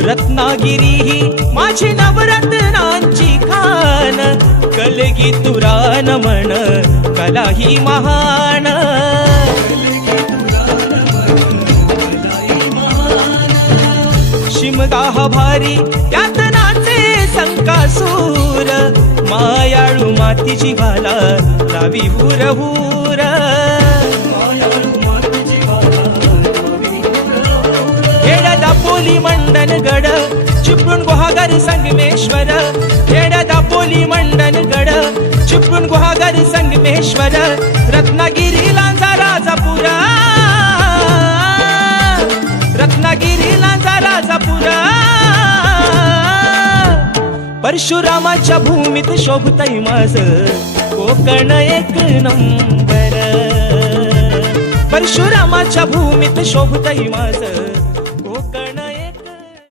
रत्नागिरी ही माझी नवरत्नांची खान, कलगी तुरान म्हण कला ही महान. शिमगा हा भारी त्यात नाचे संकासूर, मायाळू मातीची भाला लावी हुर हुर. दापोली मंडन गड चिपळूण गुहागर संगमेश्वर, खेड्या दापोली मंडन गड चिपळूण गुहागर संगमेश्वर. रत्नागिरी लांजा राजापुरा, रत्नागिरी लांजा राजापुरा. परशुरामाच्या भूमीत शोभतय माझ कोकण एक नंबर, परशुरामाच्या भूमीत शोभतय माझ